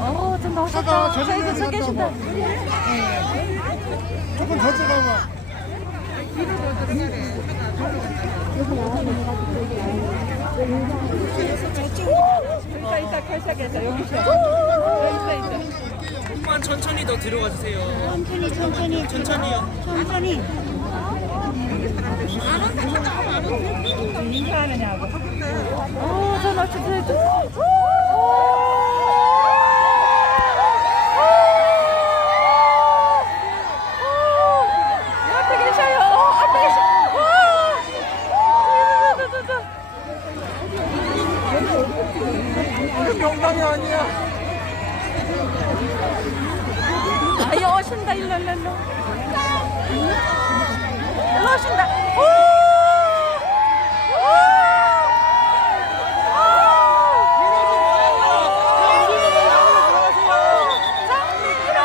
어, 좀 나오셨다. 저희도 저 계신다. 조금 더 들어가봐. 여기 나와. 저쪽. 여기 있어. 여기 있어 있어. 조금만 천천히 더 들어가 주세요. 천천히 천천히 천천히요. 천천히 인사하느냐고. 오, 저앞에 계셔요. 어, 앞에 계셔. 와! 저, 저, 저, 저. 명당이 아니야. 아, 여 오신다, 일로, 일로, 일로. 일로 오신다. 오! 오! 오! 자, 밀어!